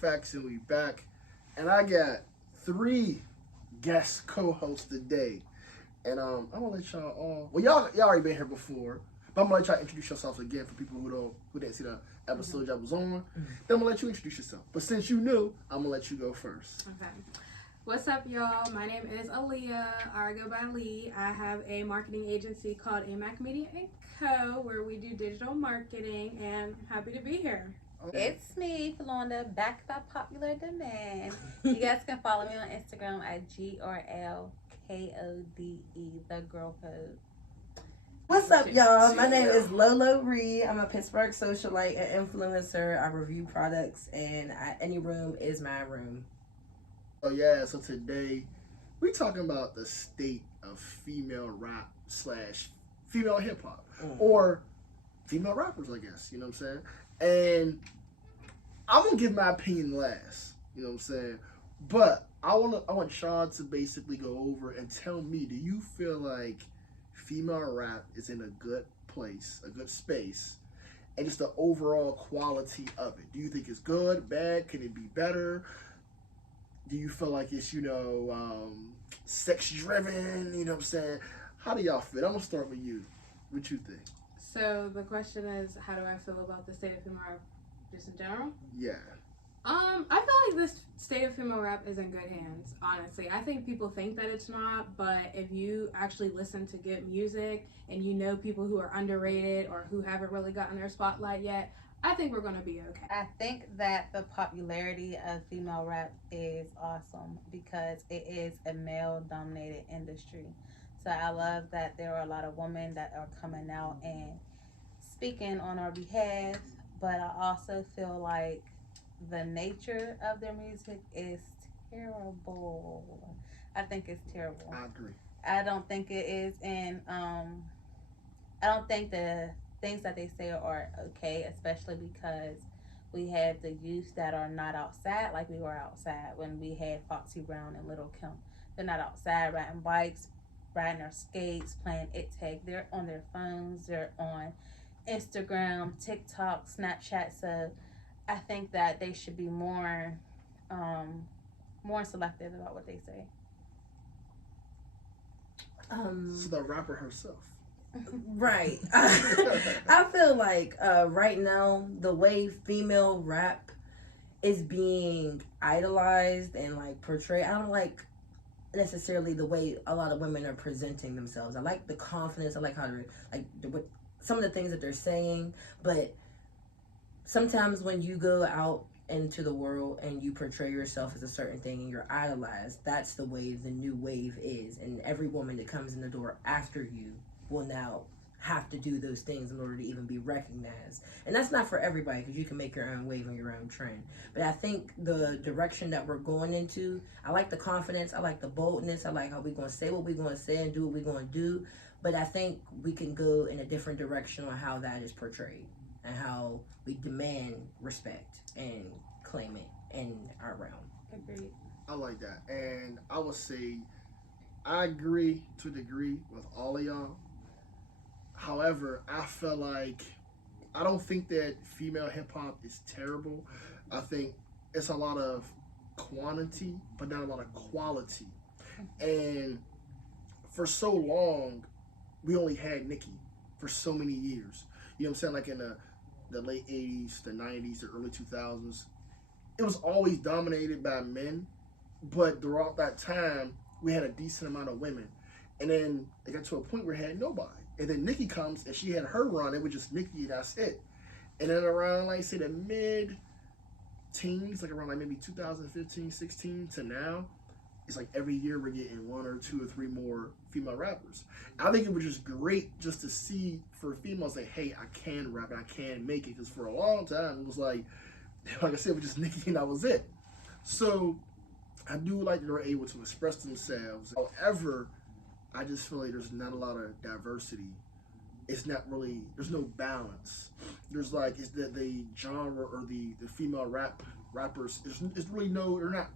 Facts, and we back. And I got three guest co-hosts today. And I'm gonna let y'all all. Well, y'all already been here before, but I'm gonna let y'all introduce yourselves again for people who didn't see the episode y'all was on. Then I'm gonna let you introduce yourself. But since you knew, I'm gonna let you go first. Okay. What's up, y'all? My name is Aaliyah. I go by Lee. I have a marketing agency called AMAC Media and Co., where we do digital marketing, and I'm happy to be here. It's me, Falonda, back by popular demand. You guys can follow me on Instagram at GRLKODE, the girl code. What's up, y'all? My name is Lolo Reed. I'm a Pittsburgh socialite and influencer. I review products, and any room is my room. So today we talking about the state of female rap slash female hip hop or female rappers, I guess. You know what I'm saying? And I'm gonna give my opinion last. You know what I'm saying? But I want Sean to basically go over and tell me: do you feel like female rap is in a good place, a good space, and just the overall quality of it? Do you think it's good, bad? Can it be better? Do you feel like it's sex driven? You know what I'm saying? How do y'all feel? I'm gonna start with you. What you think? So the question is, how do I feel about the state of female rap, just in general? Yeah. I feel like this state of female rap is in good hands. Honestly, I think people think that it's not, but if you actually listen to good music and you know people who are underrated or who haven't really gotten their spotlight yet, I think we're gonna be okay. I think that the popularity of female rap is awesome because it is a male dominated industry. So I love that there are a lot of women that are coming out and speaking on our behalf, but I also feel like the nature of their music is terrible. I think it's terrible. I agree. I don't think it is, and I don't think the things that they say are okay, especially because we have the youth that are not outside like we were outside when we had Foxy Brown and Little Kim. They're not outside riding bikes, riding their skates, playing it tag. They're on their phones. They're on Instagram, TikTok, Snapchat. So I think that they should be more selective about what they say. So the rapper herself. Right. I feel like right now the way female rap is being idolized and like portrayed, I don't like necessarily the way a lot of women are presenting themselves. I like the confidence. I like how they're some of the things that they're saying, but sometimes when you go out into the world and you portray yourself as a certain thing and you're idolized, that's the way the new wave is. And every woman that comes in the door after you will now have to do those things in order to even be recognized. And that's not for everybody because you can make your own wave and your own trend. But I think the direction that we're going into, I like the confidence, I like the boldness, I like how we're going to say what we're going to say and do what we're going to do. But I think we can go in a different direction on how that is portrayed and how we demand respect and claim it in our realm. Agreed. I like that, and I would say I agree to a degree with all of y'all. However, I feel like I don't think that female hip hop is terrible. I think it's a lot of quantity, but not a lot of quality. And for so long, we only had Nicki for so many years. You know what I'm saying? Like in the late 80s, the 90s, the early 2000s, it was always dominated by men. But throughout that time, we had a decent amount of women. And then it got to a point where it had nobody. And then Nicki comes and she had her run. It was just Nicki and that's it. And then around, like, say, the mid teens, like around like maybe 2015, 16 to now, it's like every year we're getting one or two or three more female rappers. I think it was just great just to see for females like, hey, I can rap and I can make it. Because for a long time, it was like I said, it was just Nicki and that was it. So I do like that they were able to express themselves. However, I just feel like there's not a lot of diversity. It's not really, there's no balance. There's like, it's the genre or the female rappers, it's really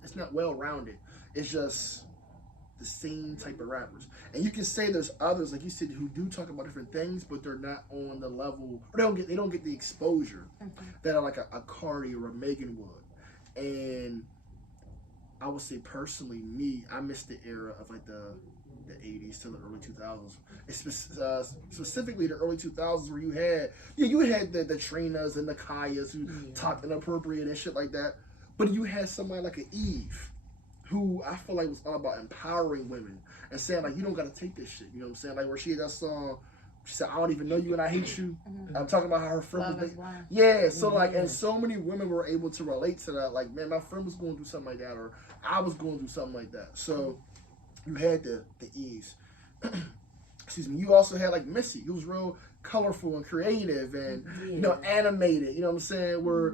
it's not well rounded. It's just the same type of rappers. And you can say there's others, like you said, who do talk about different things, but they're not on the level, or they don't get the exposure that like a Cardi or a Megan would. And I would say personally, me, I missed the era of like the 80s to the early 2000s. Specifically the early 2000s where you had the Trinas and the Kayas who talked inappropriate and shit like that. But you had somebody like an Eve who I feel like was all about empowering women and saying like, you don't got to take this shit. You know what I'm saying? Like where she had that song, she said, I don't even know you and I hate you. I'm talking about how her friend was. Yeah, so like, and so many women were able to relate to that. Like, man, my friend was going through something like that, or I was going through something like that. So you had the Eves. Excuse me. You also had like Missy, who was real colorful and creative and you know animated. You know what I'm saying? Where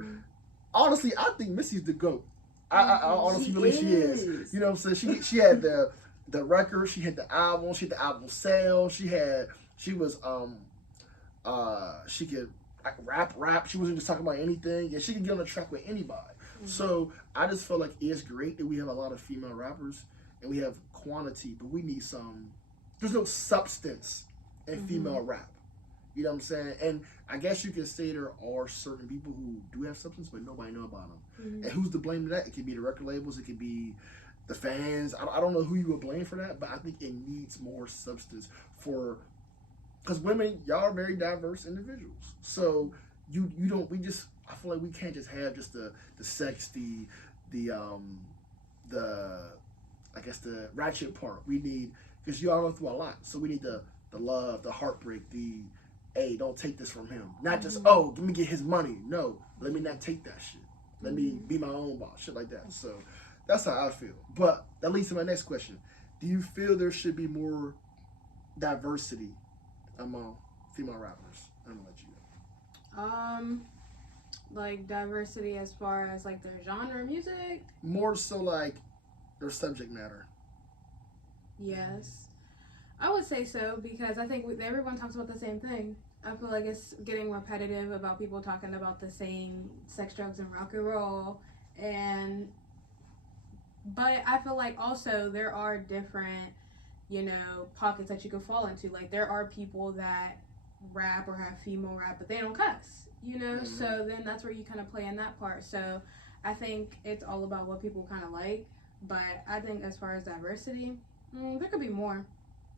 honestly, I think Missy's the GOAT. I honestly believe she is. You know what I'm saying? She had the record, she had the album, she had the album sales, she could like, rap. She wasn't just talking about anything, and she could get on the track with anybody. So I just feel like it's great that we have a lot of female rappers and we have quantity, but we need some. There's no substance in female rap. You know what I'm saying? And I guess you can say there are certain people who do have substance, but nobody know about them. And who's to blame for that? It could be the record labels. It could be the fans. I don't know who you would blame for that, but I think it needs more substance because women, y'all are very diverse individuals. So you don't. I feel like we can't just have just the sex, the I guess the ratchet part. We need, because you all go through a lot. So we need the love, the heartbreak, hey, don't take this from him. Not just, let me get his money. No, let me not take that shit. Let me be my own boss, shit like that. So that's how I feel. But that leads to my next question. Do you feel there should be more diversity among female rappers? I'm gonna let you go. Like diversity as far as like their genre of music? More so like their subject matter. Yes. I would say so because I think everyone talks about the same thing. I feel like it's getting repetitive about people talking about the same sex, drugs, and rock and roll. But I feel like also there are different, pockets that you could fall into. Like there are people that rap or have female rap, but they don't cuss, So then that's where you kind of play in that part. So I think it's all about what people kind of like. But I think as far as diversity, there could be more.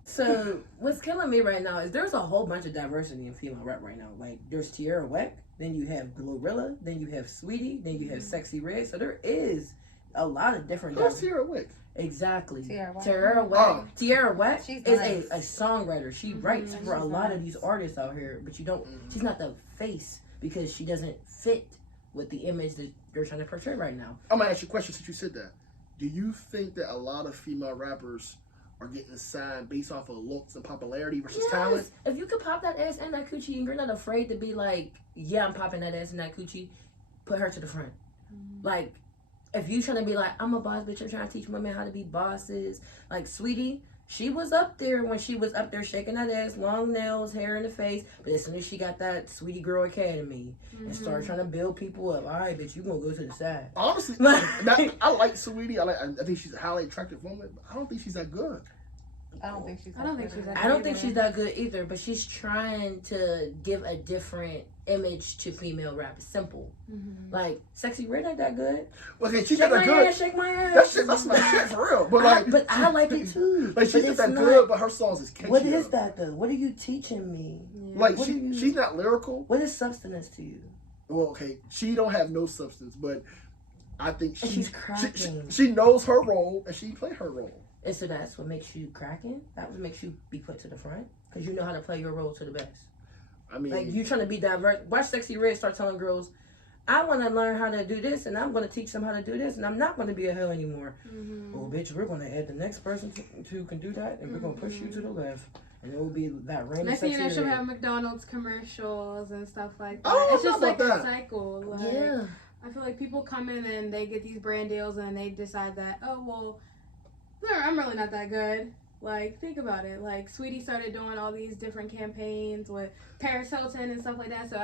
So what's killing me right now is there's a whole bunch of diversity in female rap right now. Like there's Tierra Whack, then you have Glorilla, then you have Sweetie, then you have Sexy Red. So there is a lot of different. Who's Tierra Whack? Exactly. Tierra Whack. Tierra Whack She's is nice. a songwriter. She writes for a lot of these artists out here, but you don't. She's not the face because she doesn't fit with the image that they're trying to portray right now. I'm gonna ask you a question since you said that. Do you think that a lot of female rappers are getting signed based off of looks and popularity versus talent? If you could pop that ass and that coochie and you're not afraid to be like, yeah, I'm popping that ass and that coochie, put her to the front. Like, if you trying to be like, I'm a boss bitch, I'm trying to teach women how to be bosses. Like, Sweetie, she was up there when she was up there shaking that ass, long nails, hair in the face. But as soon as she got that Sweetie Girl Academy and started trying to build people up, all right, bitch, you gonna go to the side. Honestly, I like Sweetie. I think she's a highly attractive woman, but I don't think she's that good. I don't think she's that good either, but she's trying to give a different image to female rap. It's simple. Like, Sexy Red ain't that good. Okay, she's not that good. Shake my ass. That's my shit for real. But I like it too. Like, she's not that good, but her songs is catchy. What is that though? What are you teaching me? Like, she's not lyrical. What is substance to you? Well, okay, she don't have no substance, but I think she's cracking. She knows her role and she played her role. And so that's what makes you cracking. That what makes you be put to the front because you know how to play your role to the best. I mean, like you trying to be diverse. Watch Sexy Red start telling girls, I want to learn how to do this, and I'm going to teach them how to do this, and I'm not going to be a hoe anymore. Oh, bitch, we're going to add the next person who can do that, and we're going to push you to the left, and it will be that random. Next thing you know, she'll have McDonald's commercials and stuff like that. Oh, it's just like a cycle. Like, yeah. I feel like people come in and they get these brand deals, and they decide that, I'm really not that good. Like, think about it. Like, Sweetie started doing all these different campaigns with Paris Hilton and stuff like that. So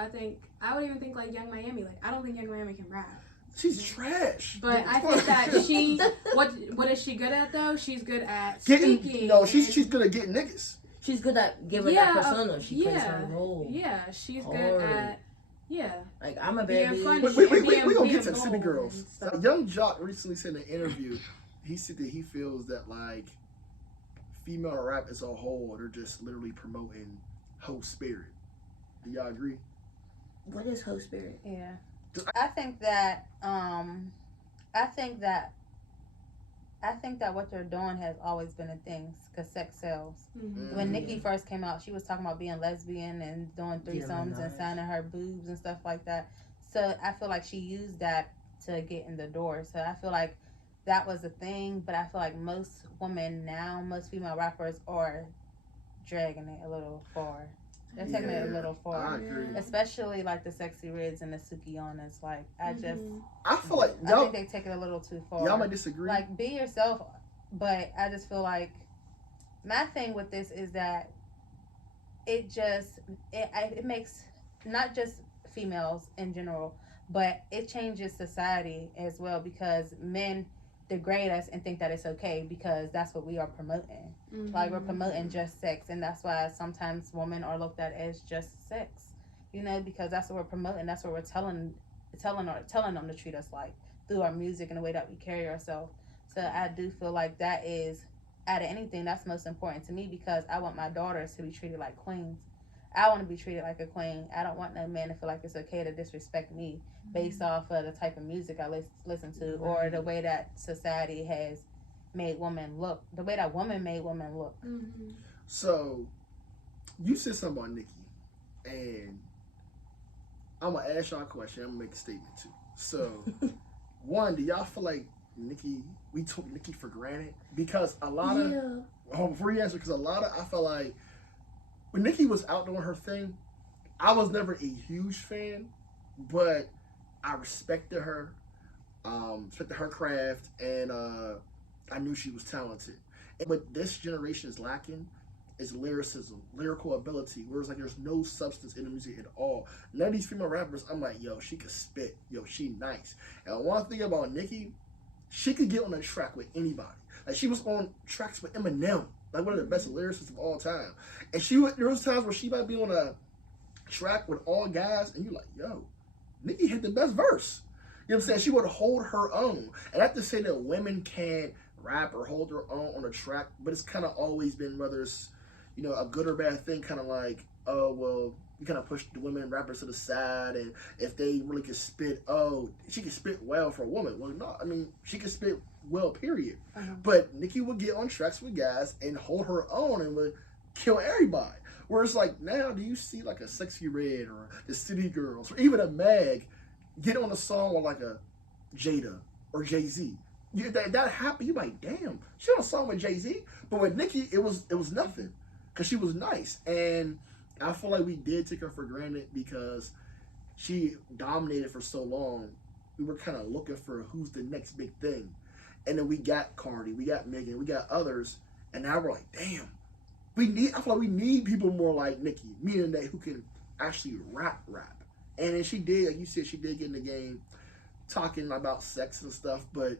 I would even think like Young Miami. Like, I don't think Young Miami can rap. She's trash. But I think that what is she good at though? She's good at speaking. No, she's good at getting niggas. She's good at giving that persona. She plays her role. Yeah, she's good at Yeah. Like I'm a Being bad funny. bitch. We gonna being get to City bold Girls. and stuff. Young Jock recently said in an interview, he said that he feels that like female rap as a whole, they're just literally promoting hoe spirit. Do y'all agree? What is hoe spirit? Yeah. I think that I think that what they're doing has always been a thing because sex sells. Mhm. When Nicki first came out, she was talking about being lesbian and doing threesomes and Minaj. signing her boobs and stuff like that. So I feel like she used that to get in the door. So I feel like that was a thing, but I feel like most women now, most female rappers are dragging it a little far. They're taking it a little I far. agree. Especially like the Sexy Reds and the Sukihana's. Like I just I feel like I y'all, think they take it a little too far. y'all might disagree. Like be yourself, but I just feel like my thing with this is that it makes not just females in general, but it changes society as well because men degrade us and think that it's okay because that's what we are promoting. Mhm. Like we're promoting just sex, and that's why sometimes women are looked at as just sex. You know, because that's what we're promoting. That's what we're telling them to treat us like through our music and the way that we carry ourselves. So I do feel like that is out of anything that's most important to me because I want my daughters to be treated like queens. I want to be treated like a queen. I don't want no man to feel like it's okay to disrespect me based off of the type of music I listen to or the way that society has made women look, the way that women made women look. Mhm. So, you said something about Nicki, and I'm gonna ask y'all a question. I'm gonna make a statement too. So, one, do y'all feel like we took Nicki for granted? Because a lot of, before you answer, because a lot of, I feel like when Nicki was out doing her thing, I was never a huge fan, but I respected her, respected her craft, and I knew she was talented. And what this generation is lacking is lyricism, lyrical ability, whereas like there's no substance in the music at all. None of these female rappers, I'm like, yo, she could spit, yo, she nice. And one thing about Nicki, she could get on a track with anybody. Like she was on tracks with Eminem, like one of the best lyricists of all time. And there was times where she might be on a track with all guys, and you're like, yo, Nicki hit the best verse. You know what I'm saying? She would hold her own. And I have to say that women can't rap or hold their own on a track, but it's kind of always been, whether it's, you know, a good or bad thing, kind of like, oh, well, you kind of push the women rappers to the side, and if they really could spit, oh, she can spit well for a woman. Well, no, I mean, she can spit well, period. But Nicki would get on tracks with guys and hold her own and would kill everybody. Whereas, like, now, do you see, like, a Sexy Red or the City Girls or even a Meg get on a song with, like, a Jada or Jay-Z? That happened. You like, damn, she on a song with Jay-Z. But with Nicki, it was nothing because she was nice. And I feel like we did take her for granted because she dominated for so long. We were kind of looking for who's the next big thing. And then we got Cardi, we got Megan, we got others. And now we're like, damn. I feel like we need people more like Nicki, meaning that who can actually rap. And then she did, like you said, she did get in the game talking about sex and stuff, but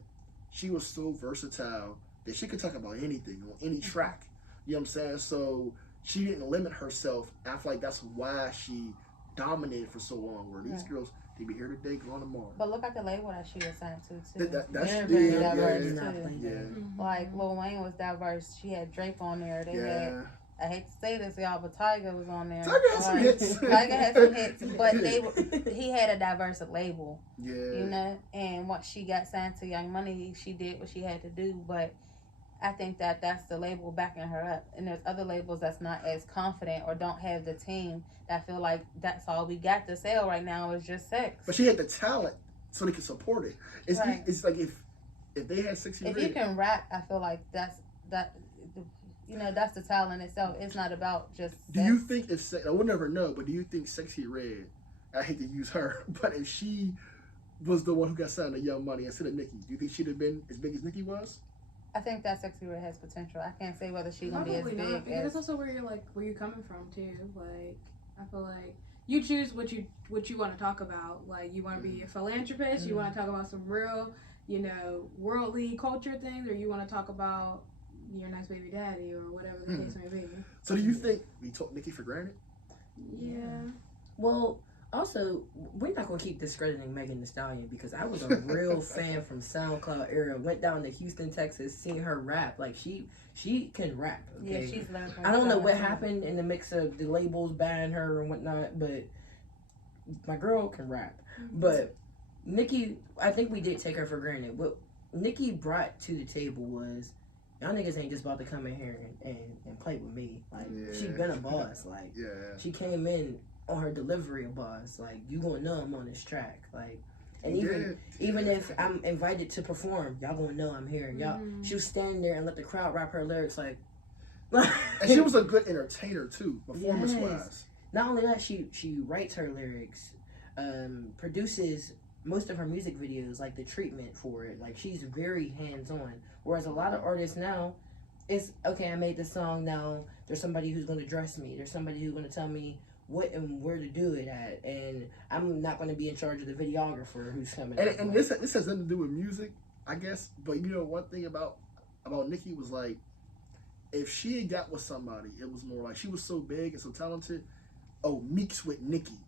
she was so versatile that she could talk about anything on any track. You know what I'm saying? So she didn't limit herself. I feel like that's why she dominated for so long. Where these girls, they be here today, gone tomorrow. But look at the label that she was signed to too. That's They're very yeah, diverse yeah, too. yeah. Mm-hmm. Like Lil Wayne was diverse. She had Drake on there. They Yeah. had, I hate to say this, y'all, but Tyga was on there. Tiger had some hits. Tyga had some hits, but he had a diverse label, Yeah. you know. And once she got signed to Young Money, she did what she had to do. But I think that that's the label backing her up. And there's other labels that's not as confident or don't have the team that feel like that's all we got to sell right now is just sex. But she had the talent so they could support it. It's Right. it's like if they had 60 If you can rap, I feel like that's the talent itself. It's not about just sex. Do you think I will never know, but do you think Sexy Red, I hate to use her, but if she was the one who got signed to Young Money instead of Nicki, do you think she'd have been as big as Nicki was? I think that Sexy Red has potential. I can't say whether she's gonna be as Probably not, big because as. it's also where you're coming from too. Like I feel like you choose what you want to talk about. Like you want to be a philanthropist, you want to talk about some real, worldly culture things, or you want to talk about your nice baby daddy or whatever the case may be. So do you think we took Nicki for granted? Yeah. Well, Also, we're not gonna keep discrediting Megan Thee Stallion because I was a real fan from SoundCloud era. Went down to Houston, Texas, seen her rap. Like she can rap. Okay? Yeah, she's learned from I don't know what Summer. happened in the mix of the labels banning her and whatnot, but my girl can rap. But Nikki, I think we did take her for granted. What Nikki brought to the table was, y'all niggas ain't just about to come in here and play with me. Like, she been a boss. Like, Yeah. she came in on her delivery a boss. Like, you gonna know I'm on this track. Like, and Yeah. even if I'm invited to perform, y'all gonna know I'm here. Y'all, she was standing there and let the crowd rap her lyrics. Like, And she was a good entertainer too, performance wise. Yes. Not only that, she writes her lyrics, produces most of her music videos, like the treatment for it. Like, she's very hands on. Whereas a lot of artists now, it's okay. I made this song. Now there's somebody who's gonna dress me. There's somebody who's gonna tell me what and where to do it at, and I'm not gonna be in charge of the videographer who's coming. And this has nothing to do with music, I guess. But you know, one thing about Nicki was like, if she had got with somebody, it was more like she was so big and so talented. Oh, Meek's with Nicki.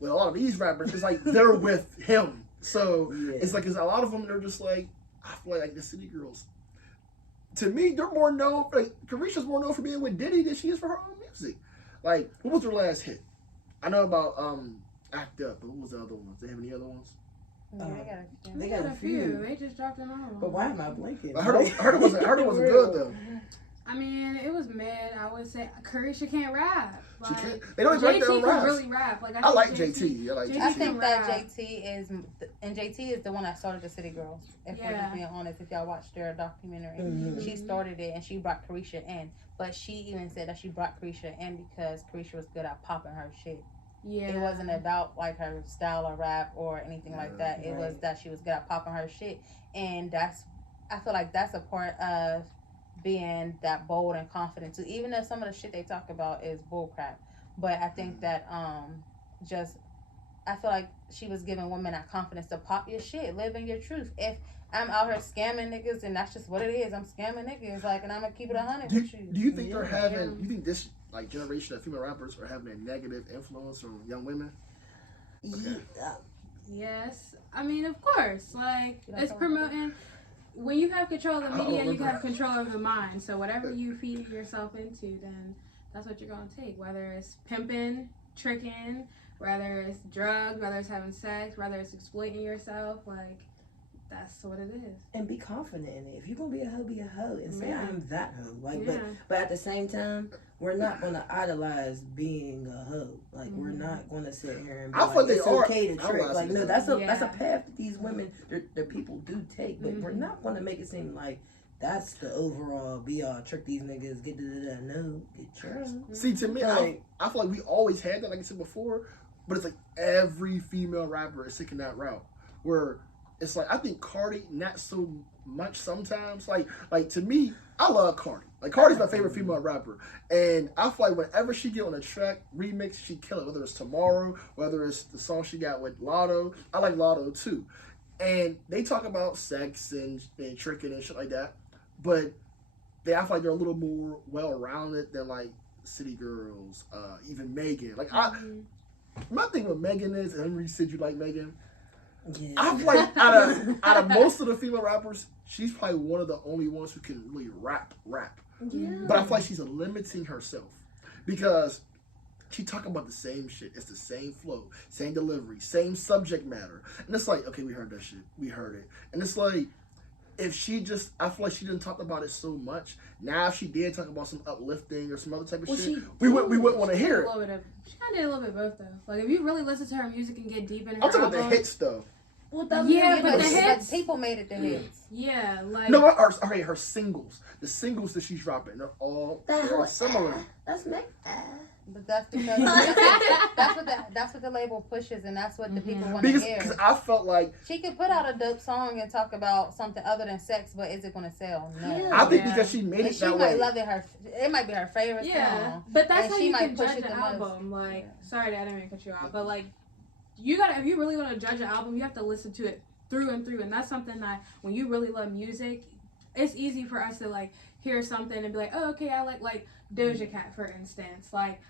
Well, a lot of these rappers, it's like they're with him. So it's like, 'cause a lot of them, they're just like, I feel like the City Girls. To me, they're more known. Like, Carisha's more known for being with Diddy than she is for her own music. Like, what was her last hit? I know about Act Up, but what was the other ones? Do they have any other ones? Yeah, They They got got a a few. few. They just dropped an album. But why am I blanking? I heard it wasn't good though. I mean, it was mid. I would say Carisha can't rap. She Like, can't. They don't even like JT their can raps. really rap. Like, I like think JT. I like JT I JT. think that rap. JT is the one that started the City Girls. If we're Yeah. just being honest, if y'all watched their documentary, Mhm. she started it and she brought Carisha in. But she even said that she brought Carisha in because Carisha was good at popping her shit. Yeah. It wasn't about like her style of rap or anything like that. It was that she was good at popping her shit, and I feel like that's a part of being that bold and confident too. Even though some of the shit they talk about is bullcrap, but I think that just I feel like she was giving women that confidence to pop your shit, live in your truth. If I'm out here scamming niggas, and that's just what it is. I'm scamming niggas, like, and I'm gonna keep it 100 with you. Do you think they're Yeah. having? You think this like generation of female rappers are having a negative influence on young women? Yes. I mean, of course. Like, You don't it's talk promoting. When you have control of the I don't media, you remember. have control of the mind. So whatever you feed yourself into, then that's what you're going to take. Whether it's pimping, tricking, whether it's drugs, whether it's having sex, whether it's exploiting yourself, like, that's what it is. And be confident in it. If you're gonna be a hoe, and say Yeah. I'm that hoe. Like, Yeah. but at the same time, we're not gonna idolize being a hoe. Like, we're Mhm. not gonna sit here and be I like, feel they it's are okay to trick. idolizing Like, no, them. that's a Yeah. path that these women, the people do take. But we're Mhm. not gonna make it seem like that's the overall be all. Trick these niggas. Get da. No, get your own. See, to me, Like- I feel like we always had that, like I said before, but it's like every female rapper is taking that route. Where it's like, I think Cardi, not so much sometimes. Like to me, I love Cardi. Like, Cardi's my favorite female rapper. And I feel like whenever she get on a track, remix, she kill it. Whether it's Tomorrow, whether it's the song she got with Lotto. I like Lotto too. And they talk about sex and tricking and shit like that. But I feel like they're a little more well-rounded than like City Girls, even Megan. Like, my thing with Megan is, and you said you like Megan, Yeah. I feel like out of most of the female rappers, she's probably one of the only ones who can really rap. Yeah. But I feel like she's limiting herself because she talking about the same shit. It's the same flow, same delivery, same subject matter, and it's like, okay, we heard that shit, we heard it, and it's like, if she just, I feel like she didn't talk about it so much. Now, if she did talk about some uplifting or some other type of shit, we wouldn't want to hear it. She kind of did a little bit of both, though. Like, if you really listen to her music and get deep in her I'm talking about the album, hits though. Well, that's Yeah, Yeah, but the but hits- people made it the hits. yeah, like... No, okay, her singles, the singles that she's dropping, they're all very similar. That's me. But that's because that's what the label pushes, and that's what the people want to Because hear. I felt like, She could put out a dope song and talk about something other than sex, but is it going to sell? No. Yeah. I think Yeah. because she made And it she that might way. love it. It might be her favorite Yeah, song. but that's And how she you might can push judge it an the most. album. Like, Yeah. sorry, I didn't mean to cut you off, but like, if you really want to judge an album, you have to listen to it through and through, and that's something that when you really love music, it's easy for us to like hear something and be like, oh, okay, I like Doja Cat, for instance. Like,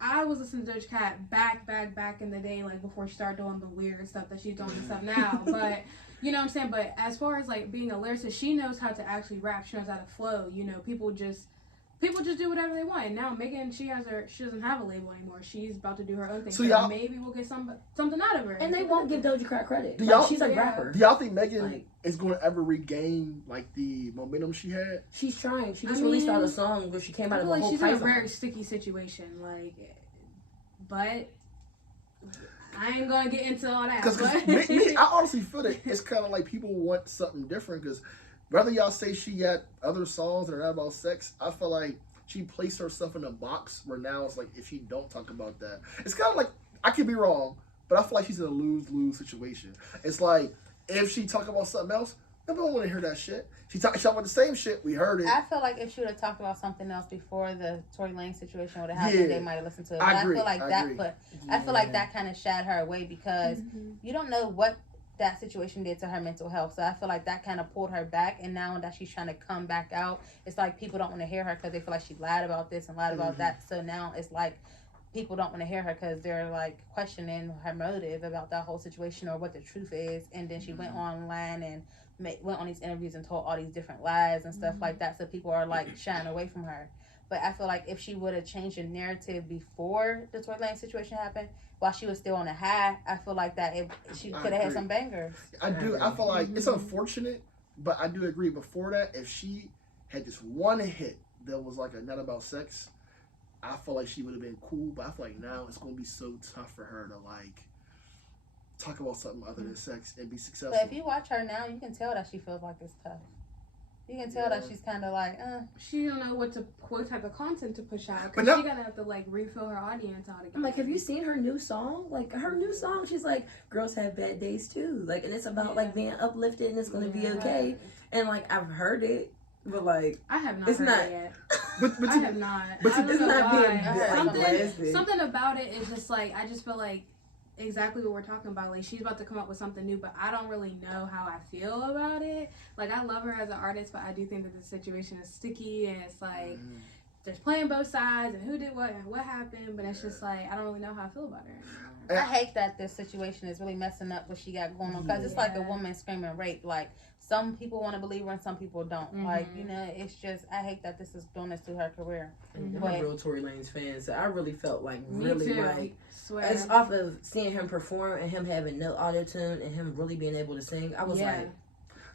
I was listening to Doja Cat back in the day, like before she started doing the weird stuff that she's doing and stuff now. But you know what I'm saying? But as far as like being a lyricist, she knows how to actually rap. She knows how to flow. You know, people just do whatever they want. And now Megan, she doesn't have a label anymore. She's about to do her own thing. So So y'all- maybe we'll get something out of her. And they won't give Doja Cat credit. Do Like, y'all- she's a Yeah. rapper. Do y'all think Megan Like- is going to ever regain like the momentum she had? She's trying. She I just released mean, out a song where she came I out of feel a like whole she's in a Python. very sticky situation. Like, but I ain't gonna get into all that. Because but- I honestly feel that it's kind of like people want something different. Because whether y'all say she got other songs that are not about sex, I feel like she placed herself in a box where now it's like if she don't talk about that, it's kind of like, I could be wrong, but I feel like she's in a lose-lose situation. It's like if she talk about something else, nobody want to hear that shit. She talking about the same shit. We heard it. I feel like if she would have talked about something else before the Tory Lanez situation would have happened, Yeah. they might have listened to it. I But agree, I feel like I that agree. I feel like that kind of shied her away because Mhm. you don't know what that situation did to her mental health. So I feel like that kind of pulled her back. And now that she's trying to come back out, it's like people don't want to hear her because they feel like she lied about this and lied about Mhm. that. So now it's like people don't want to hear her because they're like questioning her motive about that whole situation or what the truth is. And then she went online and went on these interviews and told all these different lies and stuff like that. So people are like shying away from her. But I feel like if she would have changed the narrative before the Tory Lanez situation happened, while she was still on a high, I feel like that she I could have had agree. some bangers. I do. I feel like it's Mhm. unfortunate, but I do agree. Before that, if she had this one hit that was like a not about sex, I feel like she would have been cool. But I feel like now it's going to be so tough for her to like talk about something other than sex and be successful. But if you watch her now, you can tell that she feels like it's tough. You can tell that Yeah. she's kind of like, She don't know what type of content to push out But because now- she gotta have to like refill her audience out again. I'm like, have you seen her new song? Like her new song, she's like, girls have bad days too. Like, and it's about like being uplifted and it's gonna be Yeah. okay. And like I've heard it, but like I have not It's heard not- it yet. but I to- have not. but I don't it's know not why. being like something blasted. something about it is just like I just feel like exactly what we're talking about. Like she's about to come up with something new, but I don't really know how I feel about it. Like I love her as an artist, but I do think that the situation is sticky and it's like Mhm. there's playing both sides and who did what and what happened. But it's just like I don't really know how I feel about her anymore. I hate that this situation is really messing up what she got going on because it's like a Yeah. woman screaming rape. Like some people want to believe her and some people don't. Like Mhm. you know, it's just I hate that this is doing this to her career. I'm But- a real Tory Lanez fan, so I really felt like Me really too. like Swear. it's off of seeing him perform and him having no auto tune and him really being able to sing. I was Yeah. like,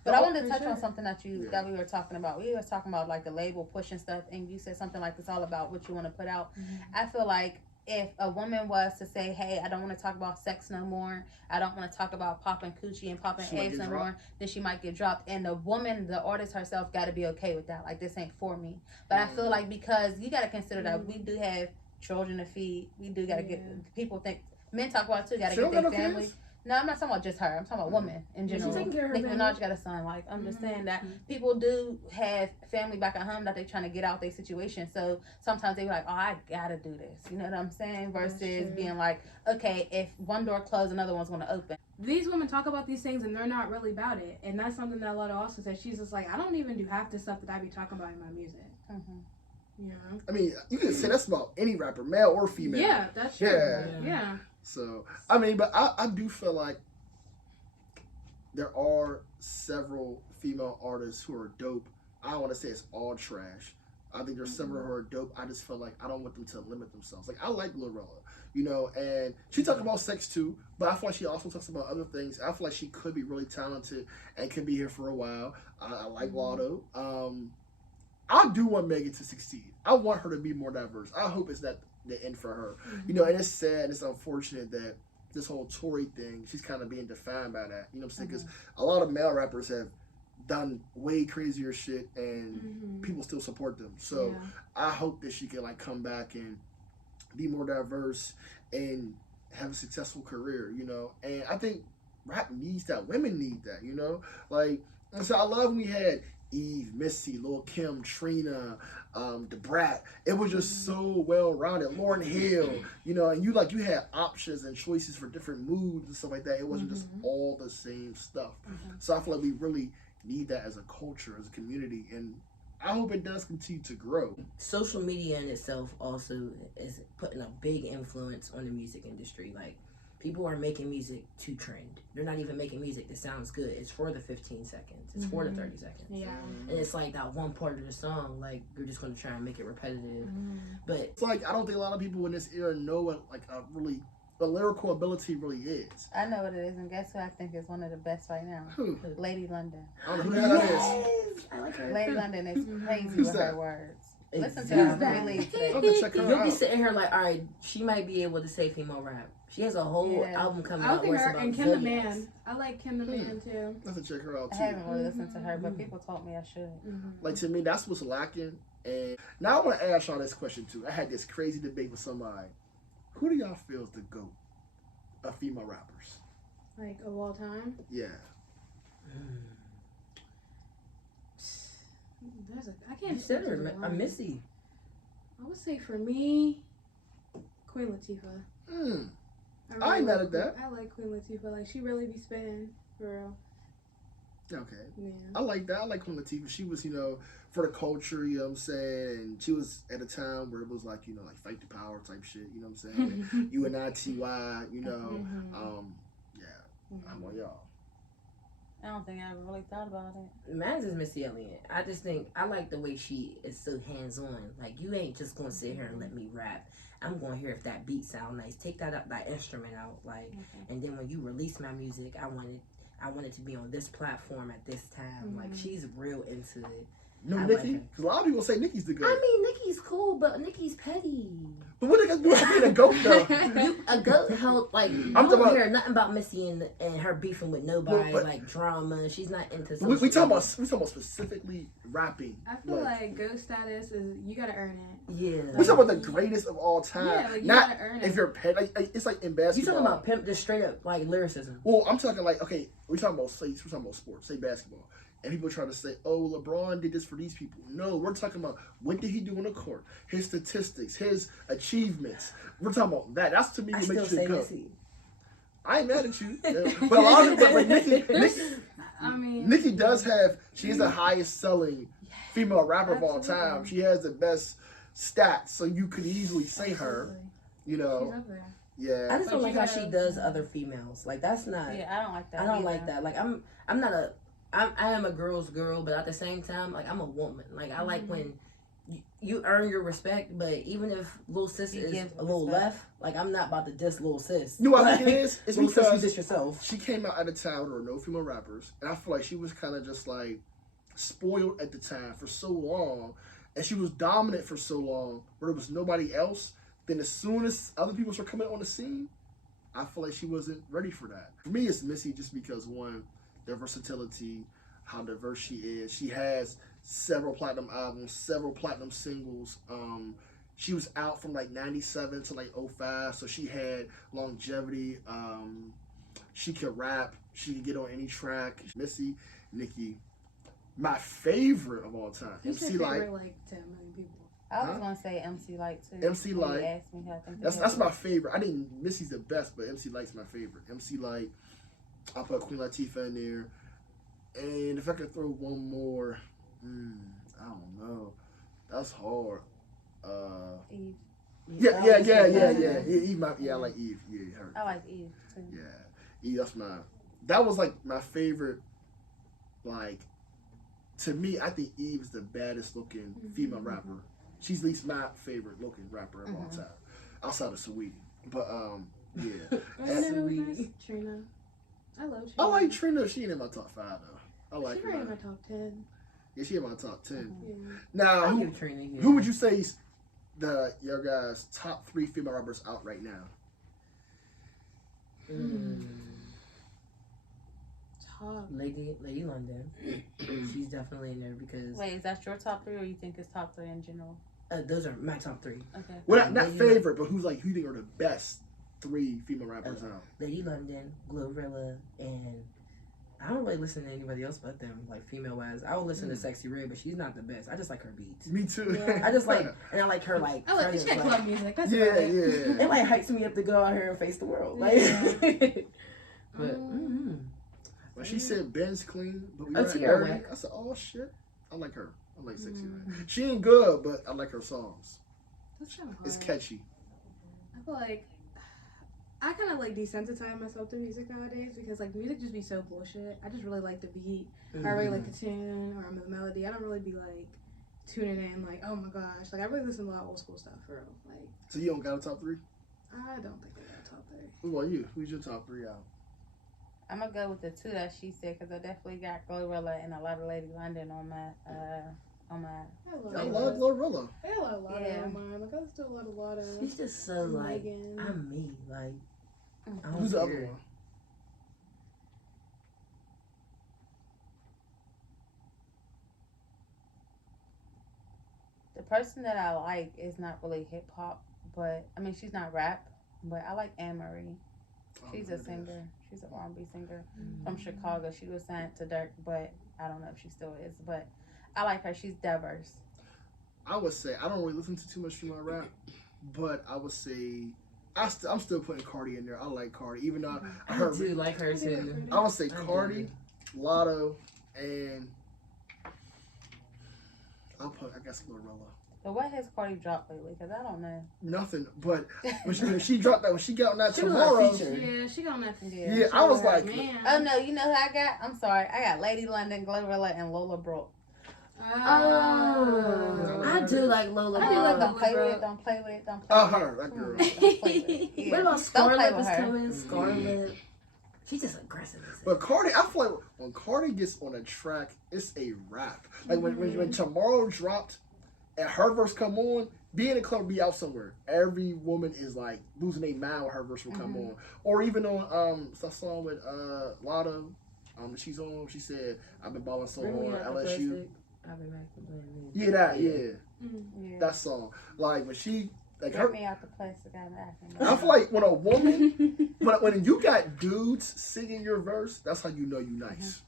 But I Oh, wanted to for touch on sure. something that that we were talking about. We were talking about like the label pushing stuff, and you said something like it's all about what you want to put out. Mhm. I feel like if a woman was to say, "Hey, I don't want to talk about sex no more. I don't want to talk about popping coochie and popping She might eggs get no more," then she might get dropped. And the woman, the artist herself, got to be okay with that. Like this ain't for me. But I feel like because you got to consider that we do have children to feed. We do got to Yeah. get people think. Men talk about it too. Got to She don't get got their no family. kids? No, I'm not talking about just her. I'm talking about women in she's general. taking care of her Nicki family. Minaj got a son. Like I'm just Mhm. saying that people do have family back at home that they trying to get out their situation. So sometimes they be like, "Oh, I gotta do this." You know what I'm saying? Versus true. being like, "Okay, if one door closed, another one's gonna open." These women talk about these things and they're not really about it. And that's something that Lotto also said. She's just like, I don't even do half the stuff that I be talking about in my music. Mm-hmm. You know? I mean, you can say that's about any rapper, male or female. Yeah, that's true. Yeah. Yeah. So, I mean, but I do feel like there are several female artists who are dope. I don't want to say it's all trash. I think there's several who are dope. I just feel like I don't want them to limit themselves. Like, I like Glorilla, you know, and she talks about sex too, but I feel like she also talks about other things. I feel like she could be really talented and could be here for a while. I like Lotto. I do want Megan to succeed. I want her to be more diverse. I hope it's not the end for her. You know, and it's sad, it's unfortunate that this whole Tory thing, she's kind of being defined by that. You know what I'm saying? Because a lot of male rappers have done way crazier shit and Mhm. people still support them. So Yeah. I hope that she can like come back and be more diverse and have a successful career, you know. And I think rap needs that. Women need that, you know. Like, and so I love when we had Eve, Missy, Lil Kim, Trina, Da Brat. It was just so well rounded. Lauryn Hill, you know, and you had options and choices for different moods and stuff like that. It wasn't just all the same stuff. So I feel like we really need that as a culture, as a community, and I hope it does continue to grow. Social media in itself also is putting a big influence on the music industry. Like, people are making music to trend. They're not even making music that sounds good. It's for the 15 seconds. It's for the 30 seconds. Yeah. And it's like that one part of the song, like, you're just going to try and make it repetitive. But It's like I don't think a lot of people in this era know what like a really the lyrical ability really is. I know what it is, and guess who I think is one of the best right now? Who? Lady London. I don't know who the hell that is. yes, I like her. Lady London is crazy Who's with that? her words. Listen to Exactly. her release today. I'll have to check her You'll be out. sitting here like, all right, she might be able to say female rap. She has a whole Yeah. album coming I out think where it's her about and Kim the Zodiacs. Man. I like Kim the Man too. I have to check her out I too. haven't really listened to her, but Mhm. people told me I should. Like to me, that's what's lacking. And now I want to ask y'all this question too. I had this crazy debate with somebody. Who do y'all feel is the GOAT of female rappers? Like of all time. Yeah. I can't. You said her, there's a one. Missy. I would say for me, Queen Latifah. Hmm. I I ain't mad like at that. I like Queen Latifah. Like she really be spitting for real. Okay. Yeah. I like that. I like Queen Latifah. She was, for the culture, you know what I'm saying? And she was at a time where it was like, like fight the power type shit, you know what I'm saying? UNITY, yeah. How about y'all? I don't think I ever really thought about it. Mine's is Missy Elliott. I just think I like the way she is so hands on. Like, you ain't just gonna sit here and let me rap. I'm gonna hear if that beat sound nice. Take that instrument out, like, and then when you release my music, I want it to be on this platform at this time. Like, she's real into it. No, I Nicki? like her. Because a lot of people say Nicki's the GOAT. I mean, Nicki's cool, but Nicki's petty. But what they got to do with being a GOAT, though? You a goat help like you talking don't about- hear nothing about Missy and her beefing with nobody, But- like drama. She's not into. we social talking about specifically rapping. I feel like ghost status is you gotta earn it. Yeah. We talking about the greatest of all time. Yeah, like you Not gotta earn if it. you're petty. Like, it's like in You basketball. talking about pimp, just straight up like lyricism. Well, I'm talking like, okay, we're talking about sports, say basketball. And people try to say, oh, LeBron did this for these people. No, we're talking about what did he do on the court, his statistics, his achievements. We're talking about that. That's to me I what still makes you say a GOAT. Missy. I ain't mad at you. Yeah. But a lot of but I mean, Nicki does have, she's the highest selling female rapper of all Absolutely. time. She has the best stats, so you could easily say her, absolutely. you She's know. up there. Yeah. I just But don't you like how gotta- she does other females. Like that's not. Yeah, I don't like that. I don't either. like that. Like I'm not a. I am a girl's girl, but at the same time, like I'm a woman. Like I like when you earn your respect, but even if little sis You is give a little respect. left, like I'm not about to diss little sis. You know what I Like, think it is? It's little sis, you because diss yourself. she came out at a time where there were no female rappers, and I feel like she was kind of just like spoiled at the time for so long, and she was dominant for so long where there was nobody else. Then as soon as other people start coming on the scene, I feel like she wasn't ready for that. For me, it's Missy just because one, their versatility, how diverse she is. She has several platinum albums, several platinum singles. She was out from like 97 to like 05, so she had longevity. She could rap. She could get on any track. Missy, Nicki, my favorite of all time. Who's MC your Light. favorite, like 10 million people? I was Huh? gonna say MC Light too. MC when you Light. asked me who I think That's my favorite. I think Missy's the best, but MC Light's my favorite. MC Light. I'll put Queen Latifah in there. And if I could throw one more, I don't know. That's hard. Eve. Yeah. Eve, I like Eve. Yeah, her. I like Eve too. Yeah, Eve. That was like my favorite. Like, to me, I think Eve is the baddest looking female rapper. She's at least my favorite looking rapper of all time, outside of Saweetie. But yeah. Oh, you know who was nice? Trina. I love Trina. I like Trina. She ain't in my top 5 though. I like She's right in her. my top 10. Yeah, she in my top 10. Yeah. Now, I'll who, give Trina. Yeah. who would you say is your guys' top 3 female rappers out right now? Top. Lady London. She's definitely in there because Wait, is that your top 3 or you think it's top 3 in general? those are my top 3. Okay. Well, not Lady- favorite, but who you think are the best 3 female rappers out? Lady London, Glorilla, and I don't really listen to anybody else but them, like female wise. I will listen to Sexy Red, but she's not the best. I just like her beats. Me too. Yeah. I just like, and I like her like. I like presence, she got club music. That's Yeah, about it. yeah. It like hypes me up to go out here and face the world. Like, but When she said Ben's clean, but we Oh, ran Tierra dirty, Whack. I said, oh shit. I like her. I like Sexy Red. She ain't good, but I like her songs. That's kind of hard. It's catchy. I feel like I kind of like desensitize myself to music nowadays because like music just be so bullshit. I just really like the beat. I really like the tune or the melody. I don't really be like tuning in like, oh my gosh. Like I really listen to a lot of old school stuff for real. Like So you don't got a top 3? I don't think I got a top 3. What about you? Who's your top 3 out? I'm gonna go with the 2 that she said because I definitely got Glorilla and a lot of Lady London on my. I love Glorilla. I love a lot Yeah. of mine. Like I listen to a lot of. She's just so like, Megan. I'm me. Like, I don't Who's the other care. one? The person that I like is not really hip hop, but I mean she's not rap, but I like Anne Marie. She's a singer. She's an R&B singer from Chicago. She was signed to Dirk, but I don't know if she still is. But I like her. She's diverse. I would say I don't really listen to too much female rap, but I would say I'm still putting Cardi in there. I like Cardi, even though I I heard. do like her too. I would say I Cardi, do. Lotto, and I guess Glorilla. But what has Cardi dropped lately? Because I don't know. Nothing, but when she dropped that, when she got on that She was on tomorrow, feature. Yeah, she got on that. yeah, I was like, Man. Oh no, you know who I got? I'm sorry. I got Lady London, Glorilla, and Lola Brooke. Oh, I do like Lola. I do like Brooke. Don't play with Brooke. it. Don't play with it. Don't play with it. her, that girl. Don't play with it. Yeah. What about Don't play Scarlett with is her. coming? Scarlett. She's just aggressive. as But Cardi, I feel like when Cardi gets on a track, it's a rap. Like when Tomorrow dropped and her verse come on, be in the club, be out somewhere. Every woman is like losing their mind when her verse will come on. Or even on that song with Lotto, she's on. She said, "I've been balling so Bring me hard." out the LSU. plastic. I'll be back to blame me. Yeah, that. Yeah, Yeah. that song. Like when she like Get her. me out the plastic. I'm acting. I feel like when a woman, when you got dudes singing your verse, that's how you know you nice.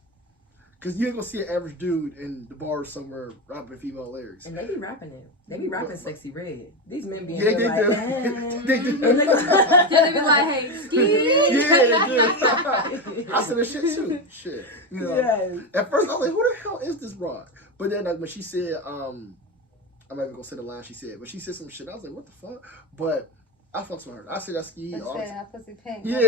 Cause you ain't gonna see an average dude in the bar somewhere rapping female lyrics. And they be rapping it. They be rapping Sexy Red. These men be in Yeah, there they like, do. eh. They do. And they go- Yeah, they be like, hey, ski. Yeah, they do. I said the shit too. Shit. You know. Yes. At first I was like, who the hell is this broad? But then like when she said, I'm not even gonna say the line she said, but she said some shit. I was like, what the fuck? But I fucks with her. I said that ski Let's all the say time. her pussy pink. Yeah,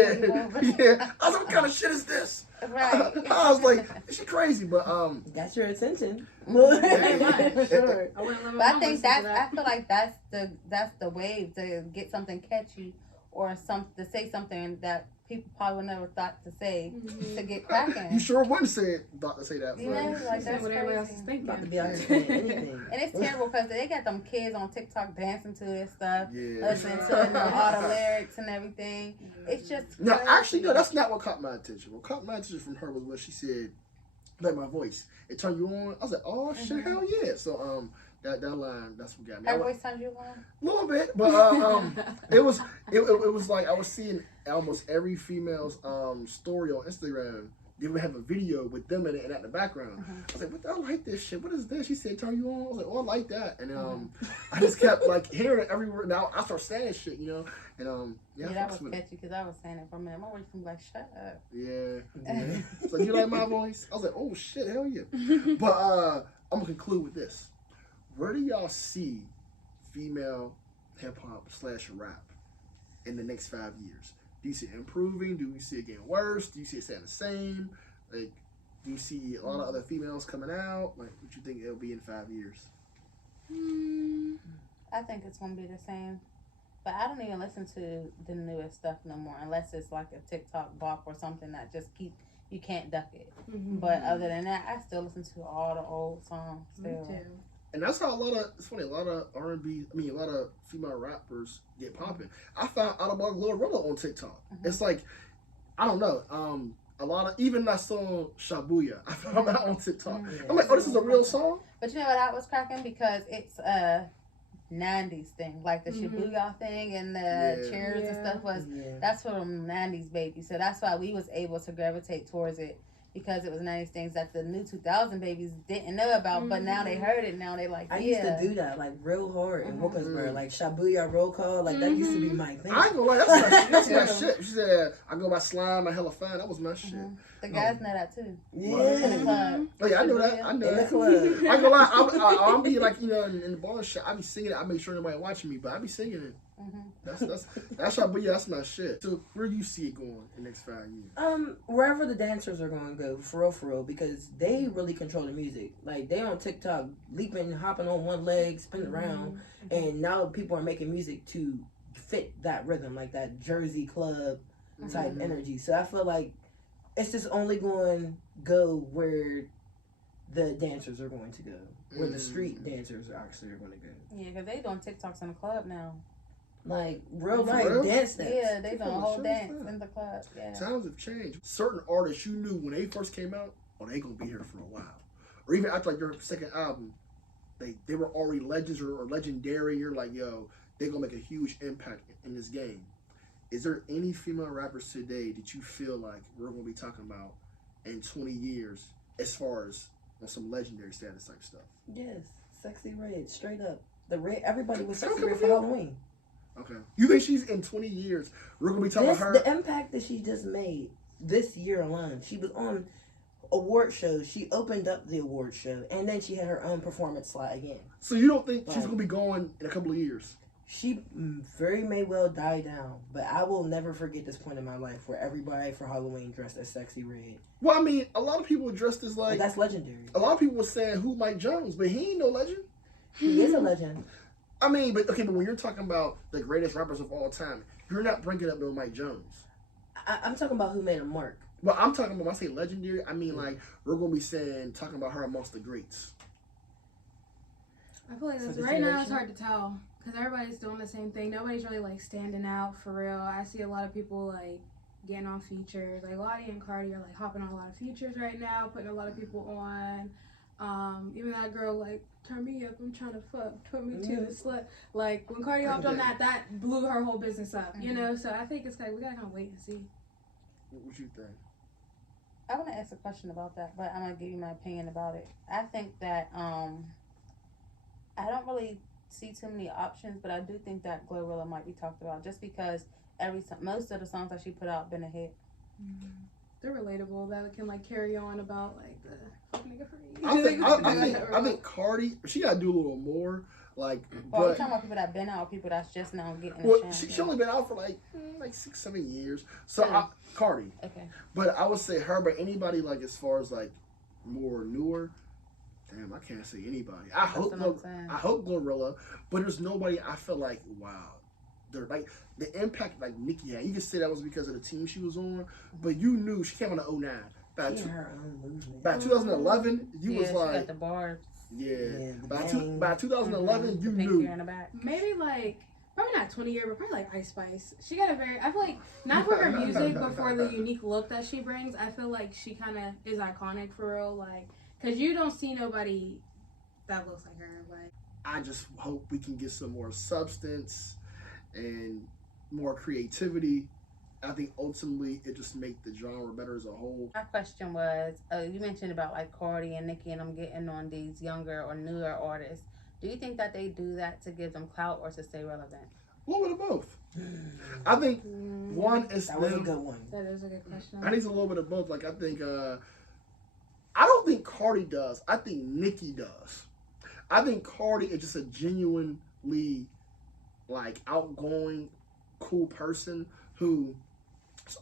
yeah. I was like, what kind of shit is this? Right. I was like, is she crazy? But Got your attention. Very much. Sure. I wouldn't let my But I mom think listen to that's. that. I feel like that's the wave to get something catchy or to say something that people probably would never thought to say to get you cracking. sure wouldn't say thought to say that. You but- know, like Say that's what everybody else is crazy. thinking. About to be out here saying anything. And it's terrible because they got them kids on TikTok dancing to this stuff, Yeah. listening to all the lyrics and everything. It's just No, crazy. actually, no, that's not what caught my attention. What caught my attention from her was when she said, like my voice, it turned you on. I was like, oh shit, hell yeah. So that line, that's what got me. Her voice turns you on. A little bit, but it was like I was seeing almost every female's story on Instagram. They would have a video with them in it and at the background. I was like, what the, I like this shit. What is this? She said, turn you on. I was like, oh, I like that. And I just kept like hearing it everywhere. Now I start saying shit, you know. And Yeah, I that fucks was with it. catchy because I was saying it for a minute. My voice was like, shut up. Yeah. So you like my voice? I was like, oh shit, hell yeah. But I'm gonna conclude with this. Where do y'all see female hip hop / rap in the next 5 years? Do you see it improving? Do you see it getting worse? Do you see it staying the same? Like, do you see a lot of other females coming out? Like, what you think it'll be in 5 years? I think it's gonna be the same. But I don't even listen to the newest stuff no more unless it's like a TikTok bop or something that just you can't duck it. But other than that, I still listen to all the old songs Me still. too. And that's how it's funny, a lot of R&B, a lot of female rappers get popping. I found out about Glorilla on TikTok. It's like, I don't know, a lot of, even that song, Shabuya, I found that on TikTok. I'm like, oh, this is a real song? But you know what I was cracking? Because it's a 90s thing. Like the Shibuya thing and the chairs and stuff was, Yeah. that's from 90s baby. So that's why we was able to gravitate towards it because it was 90s things that the new 2000 babies didn't know about, but now they heard it. Now they like, I yeah. used to do that like real hard in Mhm. Wilkinsburg, like Shabuya roll call, like that used to be my thing. I ain't gonna lie, that's my shit. She said, I go by slime, I hella fine. That was my shit. The guys know that too. Yeah. In the club. Oh yeah, I know that. I know In the that. club. I ain't gonna lie, I'm be like, you know, in the bar shit, I be singing it. I make sure nobody watching me, but I be singing it. That's how, but yeah, that's my shit. So where do you see it going in the next 5 years? Wherever the dancers are going to go, for real, because they really control the music. Like, they on TikTok, leaping, hopping on one leg, spinning around, and now people are making music to fit that rhythm, like that Jersey club type energy. So I feel like it's just only going to go where the dancers are going to go, where the street dancers actually are going to go. Yeah, because they doing TikToks in the club now. Like real For life real? dance steps. Yeah, they doing a whole Sure, dance sure. in the club. Yeah. Times have changed. Certain artists you knew when they first came out, oh, they gonna be here for a while. Or even after like their second album, they were already legends or legendary. You're like, yo, they gonna make a huge impact in this game. Is there any female rappers today that you feel like we're gonna be talking about in 20 years as far as on some legendary status type stuff? Yes, Sexy Red, straight up. The red, everybody was Okay, Sexy Red for okay. Halloween. Okay. You think she's in 20 years, we're gonna be talking about her? The impact that she just made this year alone. She was on award shows. She opened up the award show, and then she had her own performance slot again. So you don't think she's Right. gonna be going in a couple of years? She very may well die down, but I will never forget this point in my life where everybody for Halloween dressed as Sexy Red. Well, I mean, a lot of people dressed as Like, like. that's legendary. A lot of people were saying who Mike Jones, but he ain't no legend. He is a legend. I mean, but when you're talking about the greatest rappers of all time, you're not bringing up no Mike Jones. I'm talking about who made a mark. But I'm talking about when I say legendary, I mean like we're gonna be talking about her amongst the greats. I feel like For this, this right now it's generation? hard to tell because everybody's doing the same thing. Nobody's really like standing out for real. I see a lot of people like getting on features. Like Lottie and Cardi are like hopping on a lot of features right now, putting a lot of people on. Even that girl like turn me up, I'm trying to fuck, put me to the slut. Like when Cardi hopped on that blew her whole business up. You know, so I think it's like we gotta kind of wait and see. What you think? I want to ask a question about that, but I'm gonna give you my opinion about it. I think that I don't really see too many options, but I do think that Glorilla might be talked about just because most of the songs that she put out been a hit. They're relatable. That can like carry on about like the fuck nigga free. I think Cardi, she gotta do a little more. Like, Well, we're but talking about people that been out, people that's just now getting a well, chance. she only been out for like 6-7 years. So Cardi, Okay. but I would say her. But anybody like as far as like more newer. Damn, I can't say anybody. I hope Glorilla, but there's nobody I feel like, wow. They're like the impact like Nicki had. You can say that was because of the team she was on, but you knew she came on in 09. She in her own movement. By 2011, you was she like, got the bars, yeah. The By 2011, you the pink knew. hair in the back. Maybe like probably not 20 year, but probably like Ice Spice. She got a very I feel like not for her music, but for the unique look that she brings. I feel like she kind of is iconic for real, like because you don't see nobody that looks like her. Like I just hope we can get some more substance and more creativity. I think ultimately it just make the genre better as a whole. My question was, you mentioned about like Cardi and Nicki and I'm getting on these younger or newer artists. Do you think that they do that to give them clout or to stay relevant? A little bit of both. I think one is That was a them. good one. that is a good question. I think it's a little bit of both. Like I think, I don't think Cardi does. I think Nicki does. I think Cardi is just a genuinely like outgoing, cool person who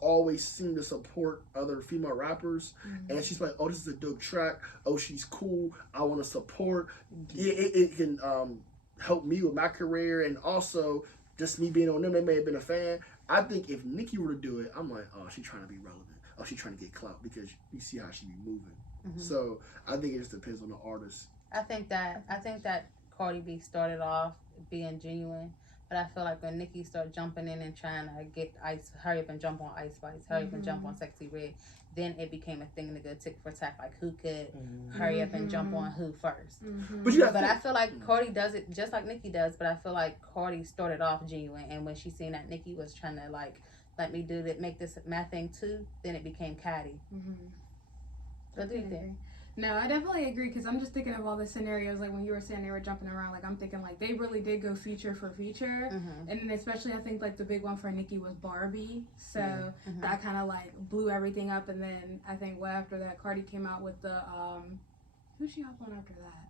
always seemed to support other female rappers, and she's like, "Oh, this is a dope track. Oh, she's cool. I want to support. It can help me with my career, and also just me being on them. They may have been a fan. I think if Nicki were to do it, I'm like, oh, she's trying to be relevant. Oh, she's trying to get clout because you see how she be moving. So I think it just depends on the artist. I think that Cardi B started off being genuine, but I feel like when Nicki started jumping in and trying to get hurry up and jump on Ice Spice, hurry up and jump on Sexy Red, then it became a thing to go tick for tack, like who could hurry up and jump on who first. But I feel like Cardi does it just like Nicki does, but I feel like Cardi started off genuine, and when she seen that Nicki was trying to like let me do that, make this my thing too, then it became catty. What do you think? No, I definitely agree because I'm just thinking of all the scenarios like when you were saying they were jumping around. Like I'm thinking like they really did go feature for feature, Mm-hmm. and then especially I think like the big one for Nicki was Barbie, so Mhm. that kind of like blew everything up. And then I think what after that Cardi came out with the who's she hop on after that?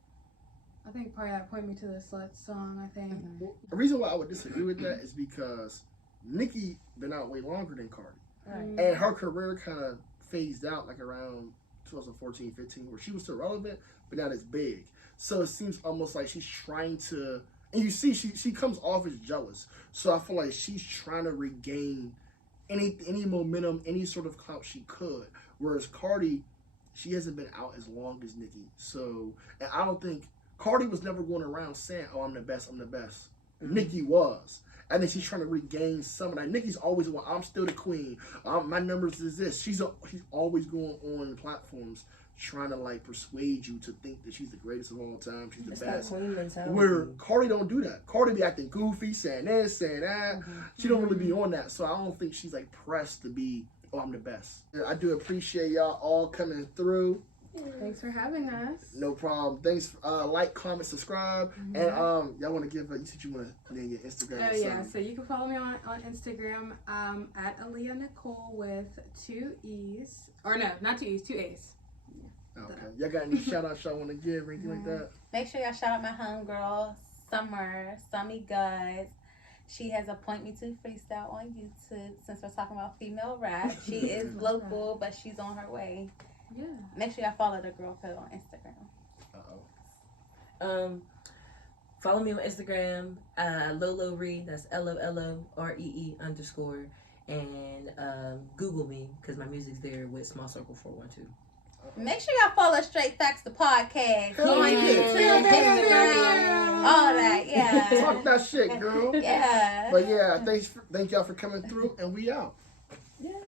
I think probably that Point Me to the Slut song. I think. Mhm. Well, the reason why I would disagree with that is because Nicki been out way longer than Cardi. Right. And her career kind of phased out like around 2014, 15, where she was still relevant, but not as big. So it seems almost like she's trying to, and you see she comes off as jealous. So I feel like she's trying to regain any momentum, any sort of clout she could. Whereas Cardi, she hasn't been out as long as Nicki. So, and I don't think, Cardi was never going around saying, oh, I'm the best, I'm the best. Nicki was. I think she's trying to regain some of that. Nicki's always one. I'm still the queen. My numbers is this. She's always going on platforms trying to like persuade you to think that she's the greatest of all time. She's the It's that best. queen mentality. Where Cardi don't do that. Cardi be acting goofy, saying this, saying that. She don't really be on that. So I don't think she's like pressed to be, oh, I'm the best. I do appreciate y'all all coming through. Thanks for having us. No problem. Thanks. Like, comment, subscribe, and y'all want to give? You said you want to name your Instagram. Oh or yeah, something. so you can follow me on Instagram at Aaliyah Nicole with 2 E's. Or no, not 2 E's, 2 A's. Okay. Y'all got any shout outs y'all want to give or anything like that? Make sure y'all shout out my homegirl, Summy Goods. She has a Point Me To freestyle on YouTube. Since we're talking about female rap, she is local, but she's on her way. Yeah. Make sure y'all follow the girl code on Instagram. Follow me on Instagram, Lolo Ree, that's LOLOREE_, and Google me because my music's there with Small Circle 412. Make sure y'all follow Straight Facts the podcast Oh, on yeah. YouTube, Instagram, all that. Yeah. Talk that shit, girl. Yeah. But yeah, thank y'all for coming through, and we out.